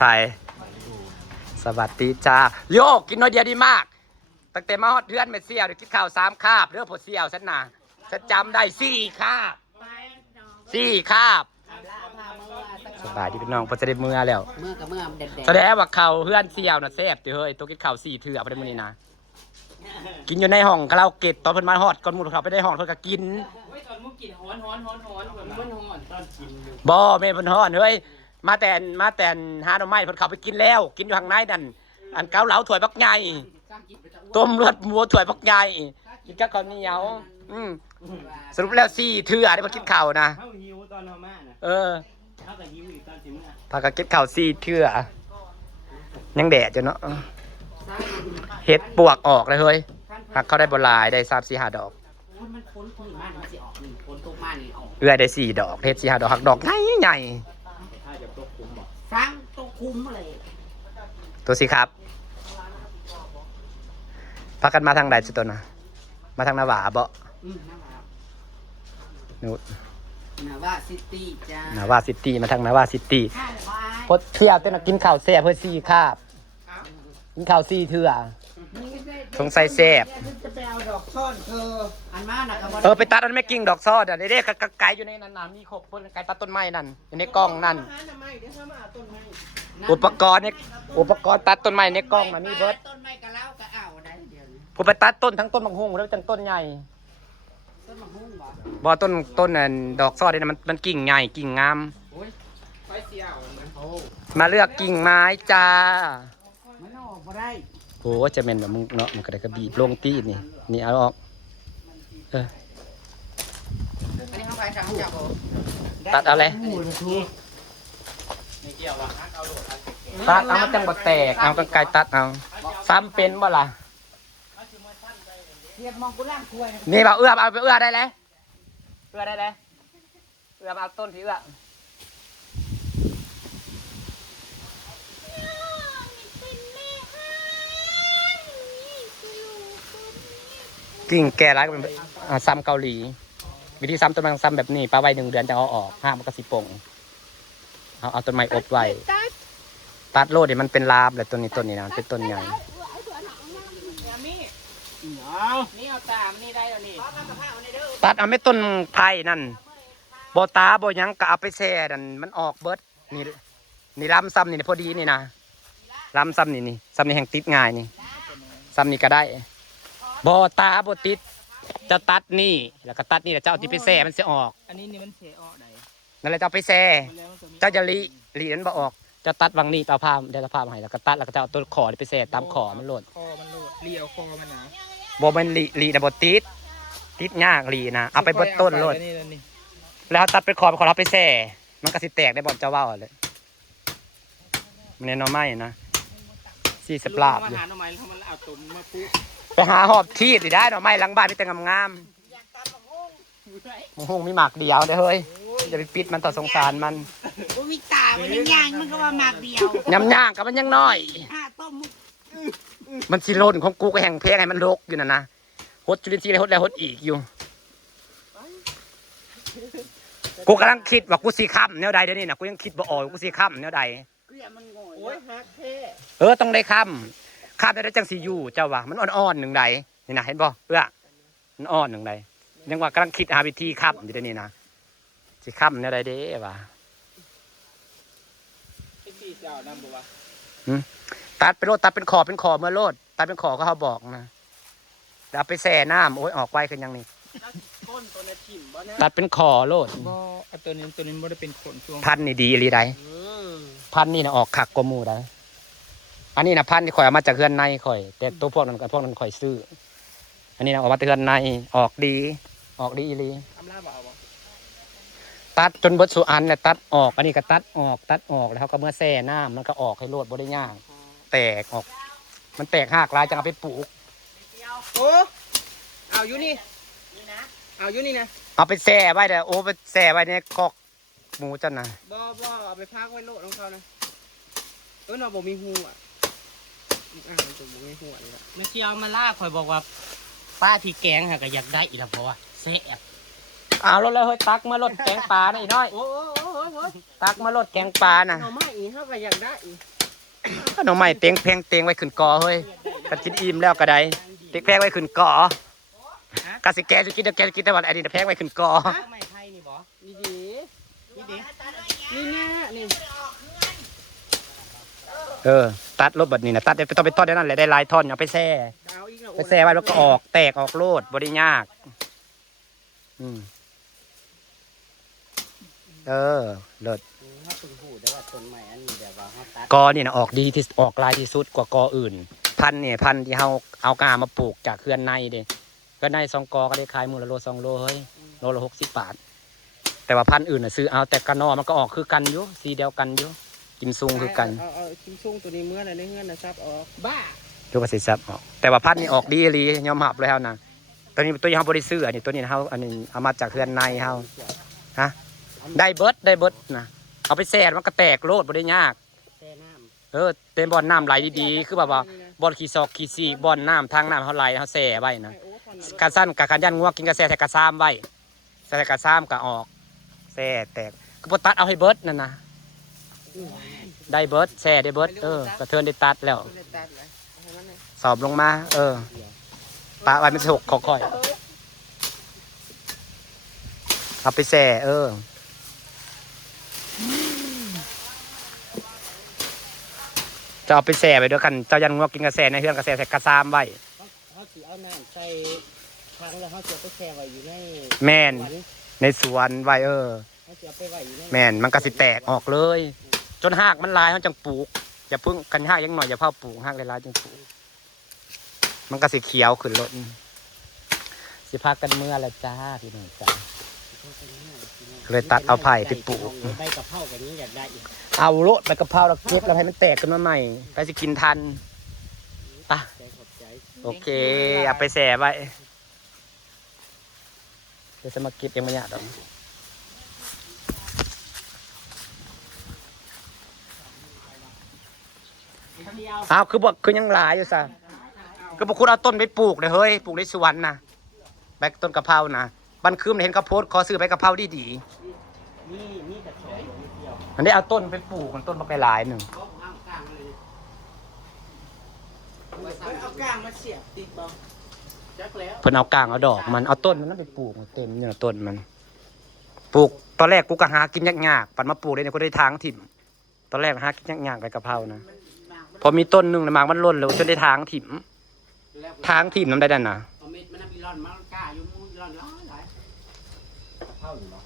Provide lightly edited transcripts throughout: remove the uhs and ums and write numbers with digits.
ไปสวัสดีจ้าโยกกินน้อยเดียวดีมากตั้งแต่มาฮอดเดือนเมเซียวเดี๋ยวกินข้าว3 คาบเรื่องผดเซียวฉันน่ะฉันจำได้4 คาบ4 คาบสบายดีพี่น้องพอจะได้เมื่อแล้วเมื่อกับเมื่อเด็ดแสดงว่าเขาเพื่อนเซียวน่ะแซ่บเฮ้ยตัวกินข้าว4 เถื่อไปได้มื้อนี้นะกินอยู่ในห้องคาราโอเกะตอนเพิ่นมาฮอดก่อนหมู่เขาไปได้ห้องเพิ่นก็กินตอนมุกกินฮ้อนตอนกินบ่แม่เพิ่นฮ้อนเฮ้ยมาแต่หาหน่อไม้เพิ่นเข้าไปกินแล้วกินอยู่ข้างในนั่นอันเกาเหลาถ้วยบักใหญ่ต้มเลือดหมูถ้วยบักใหญ่กินกับข้าวเหนียวสรุปแล้ว4 เถื่อได้มากินข้าวนะเฮาหิวตอนเฮามาน่ะเฮาก็หิวอีกตอนสิมื้อพากันกินข้าว4 เถื่อยังแดดอยู่เนาะเฮ็ดปวกออกเลยเฮ้ยหักเขาได้บ่หลายได้3-4-5 ดอกมันพ้นพื้นมันสิออกนี่พ้นตกมานี่ออกเอื้อได้4 ดอกเฮ็ด4-5 ดอกหักดอกใหญ่ถ้าจะตกคุ้มบ่สร้างตกคุ้มเลยตัวสิครับพากันมาทางใดสุดตัวนะมาทางนาหวาบ่นู่นนาวาซิตี้จ้านาวาซิตี้มาทางนาวาซิตี้พดเที่ยวเต้นกินข้าวแซ่บเพื่อ4 คาบกินข้าว4 เถื่อสงสัยแซ่บจะไปเอาดอกซ่อนอันมาน่ะไปตัดอันไม่กิ่งดอกซอดเด็กๆไก่อยู่ในนั้นน่ะมีครบเพิ่นไก่ตัดต้นไม้นั่นอยู่ในกล้องนั่นอุปกรณ์ตัดต้นไม้ในกล้องน่ะมีเบิดต้นไม้กะเล้ากะเอาได้เดี๋ยวนี้ผมไปตัดต้นทั้งต้นมังหุงแล้วทั้งต้นใหญ่ต้นมะฮุ่งบ่ต้นนั่นดอกซอดนี่มันกิ่งใหญ่กิ่งงามไปเสี่ยวมาเลือกกิ่งไม้จ้ามันออกบ่ได้โอ้จะเป็นแบบมึงเนาะมันก็ได้กระบีบลงตีนี่เอาออกอันนี้เขาไปสั่งจับตัดเอาเลยไม่เกี่ยวว่าเอาโหลดตัดเอามันจังบ่แตกเอากรรไกรตัดเอาซ้ำเป็นบ่ล่ะเทียบมองกูล่างกล้วยนี่บ่เอื้อเอาไปเอื้อได้เลยเอื้อได้เลยเอื้อมาเอาต้นที่เอื้อกิ่งแก่ร้ายก็เป็นซ้ำเกาหลีวิธีซ้ำต้นไม้ซ้ำแบบนี้ปลาไว้1 เดือนจะเอาออกห้ามมันก็สิป่งเอาต้นไม้อบไว้ตัดโลดเดี๋ยวมันเป็นลาบเลยต้นนี้นะเป็นต้นใหญ่นี่เอาตามนี่ได้แล้วนี่ตัดเอาไม่ต้นไผ่นั่นโบตาโบยังก็เอาไปแช่นั่นมันออกเบิดนี่ลำซ้ำนี่พอดีนี่นะลำซ้ำนี่ซ้ำนี่แห่งติดง่ายนี่ซ้ำนี่ก็ได้โบตาโบติดจะตัดนี่แล้วก็ตัดนี่แล้วเจ้าที่ไปแช่มันจะออกอันนี้มันเสออกไหนนั่นแหละเจ้าไปแช่เจ้าจะลีนั้นบ่ออกจะตัดวังนี่ตาพามเดี๋ยวตาพามให้แล้วก็ตัดแล้วก็เจ้าต้นขอไปแช่ตามขอมันโหลดลีเอาคอมันนะโบมันลีนะโบติดยากลีนะเอาไปบดต้นโหลดแล้วตัดไปขอเราไปแช่มันก็สิแตกได้บ่เจ้าว่าเลยมันเนี่ยน้องไม้นะ40 ลาบอยู่ไปหาหอบที่สิได้หน่อไม้หลังบ้านมีแต่งามๆโอ้โหมีหมากเดียวเด้อเฮ้ยอย่าไปปิดมันต่อสงสารมันมีตามันยังย่างมันก็ว่าหมากเดียวยำย่างกับมันยังน้อยมันสิโลนของกูก็แห่งเพลงให้มันรกอยู่นะฮดจุลินทรีย์อะไรฮดแล้วฮดอีกอยู่กูกำลังคิดว่ากูสีค่ำแนวใดเดี๋ยวนี้นะกูยังคิดบ่ออกกูสีค่ำแนวใดต้องได้ค่ำได้จังสีอยู่เจ้าว่ามันอ่อนๆ1 ใดนี่นะเห็นบ่มันอ่อน1 ใดยังว่ากำลังคิดหาวิธีค่ำอยู่เดี๋ยวนี้นะสีค่ำแนวใดเด้ว่ะตัดเป็นโลดตัดเป็นขอเมื่อโลดตัดเป็นขอก็เขาบอกนะเดี๋ยวไปแช่น้ำโอ้ยออกไวขึ้นยังนี่ตัดเป็นขอโลดตัวนี้ไม่ได้เป็นขนช่วงพันนี่ดีอะไรได้พันนี่นะออกขักกว่ามูได้อันนี้นะพันที่ข่อยเอามาจากเฮือนในข่อยแต่ตัวพวกนั้นข่อยซื้ออันนี้นะออกมาจากเฮือนในออกดีอีลีตัดจนเบิดสุอันเนี่ยตัดออกอันนี้ก็ตัดออกแล้วเขาก็เมื่อแช่น้ำมันก็ออกให้โลดบ่ได้ยากแตกออกมันแตกหักลายจะเอาไปปลูกโอ้เอาอยู่นี่เอาอยู่นี่นะเอาไปแช่ไว้เดี๋ยวโอ้ไปแช่ไว้ในคอกหมูจันนะบ่เอาไปพักไว้โลดของเขานะเราบ่มีหูอ่ะตัวบ่มีหูอะไรละเมื่อกี้เอามาล่าคอยบอกว่าป้าที่แกงก็อยากได้อีกแล้วเพราะว่าแซ่บเอารถเลยเฮ้ยตักมารถแกงปลาหน่อยโอ้ ตักมาลดแกงปลาน่ะ หน่อไม้อีเขาก็อยากได้อี หน่อไม้เตียงแพงเตียงไว้ขึ้นกอเฮ้ยกันกินอิ่มแล้วก็ได้เตียงแพงไว้ขึ้นกอกะสิแกจะกินแกจะกินแต่วันอันนี้แพงไว้ขึ้นกอ หน่อไม้ไทยนี่บ่นี่ดีนี่แน่นี่ ตัดรถแบบนี้นะตัดต้องไปทอดได้นั่นแหละได้ลายท่อนเอาไปแช่ เอาอีกแล้ว ไปแช่ไว้แล้วก็ออกแตกออกโลดบริยากเลิศ ถ้าคุณพูดได้ว่าต้นไม้อันนี้แบบว่าเขาตัด กอนี่นะออกดีที่ออกลายที่สุดกว่ากออื่น พันเนี่ยพันที่เราเอากามาปลูกจากเคลื่อนในเด้ก็ใน2 กอก็ได้ขายมูลละโล2 โลเฮ้ยโลละ60 บาทแต่ว่าพันอื่นน่ะซื้อเอาแต่กระนอมันก็ออกคือกันอยู่สีเดียวกันอยู่กิมซุงคือกัน เอากิมซุงตัวนี้เมื่อไรในเงื่อนนะซับออกบ้า ดูกระสิซับออกแต่ว่าพันนี่ออกดีลียอมหับแล้วนะตัวนี้ตัวที่เขาบริสุทธิ์อันนี้ตัวนี้เขาอันนี้เอามาจากเคลื่อนในเขาฮะได้เบิร์ดนะเอาไปแช่มันก็แตกโลดบริยาก แช่น้ เต็มบ่อนน้ำไหลดีๆคือแบบว่าบ่อนขี้ซอกขี้ซีบ่อนน้ำทางน้ำเขาไหลเขาแช่ไว้นะกระสั้นกับขันยันงัวกินกระแช่ใส่กระซ้ำไว้ใส่กระซ้ำก็ออกแช่แตกคือพอตัดเอาให้เบิร์ดนั่นนะได้เบิร์ดแช่ได้เบิร์ดกระเทือนได้ตัดแล้วสอบลงมาปลาไว้มันหกค่อยๆเอาไปแช่จะเอาไปแช่ไปด้วยกันเจ้ายันงัวกินกระแสในเฮือนกระแสใส่กระซามไว้ เขาสีเอาน้ำใส่ถังแล้วเขาจะไปแช่ไว้อยู่ใน แม่นในสวนไว้เขาจะไปไว้อยู่ใน แม่นมันก็สิแตกออกเลย จนหากมันลายเขาจังปลูกอย่าพึ่งกันหากยังหน่อยอย่าเผาปลูกหากลายๆจังปลูกมันก็สิเขียวขึ้นรถสิพากันเมื่อละจ้าพี่น้องจ้าเลยตัดเอาไผ่ไปปลูก ใบกะเพราแบบนี้อยากได้อีก เอาโลดไปกระเพราแล้วเก็บแล้วให้มันแตกขึ้นมาใหม่ไปสิกินทันอ่ะโอเคเอาไปแช่ไว้เดี๋ยวจะมาเก็บเองมันยากดอกอ้าวคือยังหลายอยู่ซะคือพวกคุณเอาต้นไปปลูกเลยเฮ้ยปลูกในสวนนะใบต้นกะเพรานะบันคืมเห็นกระโพดขอซื้อใบกะเพราดีนี่แต่สวยนิดเดียว ๆอันนี้เอาต้นไปปลูกมันต้นมาไปหลายหนึ่ง เอากลางมาเสียบติดบ่จักแล้ว เพิ่นเอากลางเอาดอกมันเอาต้นมันนั่นไปปลูกเต็มเนี่ยต้นมันปลูกตอนแรกกูก็หากินยากๆปัดมาปลูกได้เนี่ยกูได้ทางถิ่มตอนแรกหากินยากๆใบกะเพรานะพอมีต้นหนึ่งนะหมากมันล่นเลยจนได้ทางถิ่มน้ำได้ดันนะ เอาเม็ดมันมีร่อนมันกล้าอยู่มูร่อนหลายเข้าอยู่บ่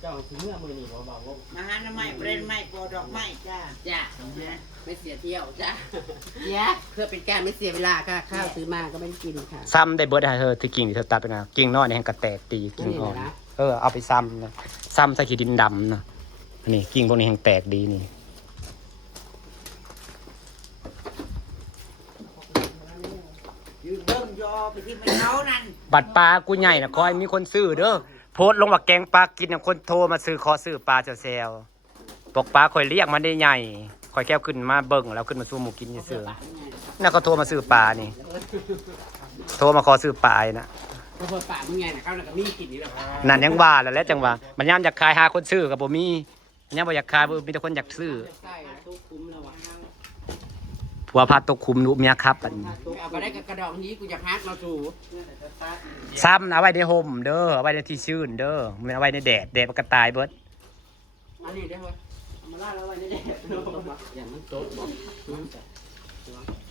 เจ้าถึงเมื่อมือนี่บ่บอกว่ามาหาน้ำไม้เปรนไม้ปอดอกไม้จ้าไม่เสียเที่ยวจ้าเพื่อเป็นการไม่เสียเวลาค่ะข้าวซื้อมาก็ไม่ได้กินค่ะ ซ้ำได้เบิร์ดให้เธอที่กิ่งที่เธอตัดไปนะกิ่งน้อยเนี่ยกระแตกตีกิ่งอ่อนเอาไปซ้ำนะซ้ำใส่ขี้ดินดำนะอันนี้กิ่งพวกนี้แห้งแตกดีนี่บัตรปลากูใหญ่นะคอยมีคนซื้อเด้อโพสต์ลงว่าแกงปลากินคนโทรมาซื้อขอซื้อปลาเซลบอกปลาคอยเรียกมันได้ใหญ่คอยแก้วขึ้นมาเบิ่งแล้วขึ้นมาสู้หมูกินซื้อน่าเขาโทรมาซื้อปลานี่โทรมาขอซื้อปลานะก็เพิ่มปากมึงไงนะเขาก็มีกินนี่แหละ นั่นยังว่าแล้วจังว่ามันย่ำอยากขายหาคนซื้อกับบ่มีมันย่ำบ่อยากขายมีแต่คนอยากซื้อผัวพาตกคุมนุเมียครับอัน เอาก็ได้กระดองนี้กูจะฮักมาสู่ ซ้ำเอาไว้ในห่มเด้อเอาไว้ในที่ชื้นเด้อไม่เอาไว้ในแดดมันก็ตายเบิด อันนี้ได้ไหมมาล่าแล้วไว้ในแดดอย่างมันโต๊ะบอก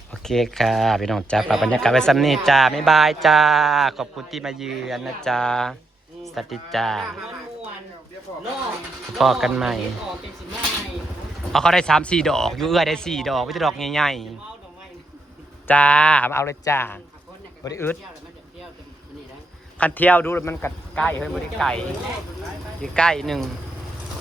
โอเคค่ะพี่น้องจ้าฝากบรรยากาศไว้ซ้ำนี่จ้าบ๊ายบายจ้าขอบคุณที่มาเยือนนะจ้าสวัสดีจ้าพอกันใหม่เอาเขาได้3-4 ดอกอยู่เอื้อได้4 ดอกไม่ใช่ดอกใหญ่ๆจ้าเอาเลยจ้าบริอึดคันเที่ยวดูมันกัดใกล้เฮ้ยบริไก่ใกล้หนึ่ง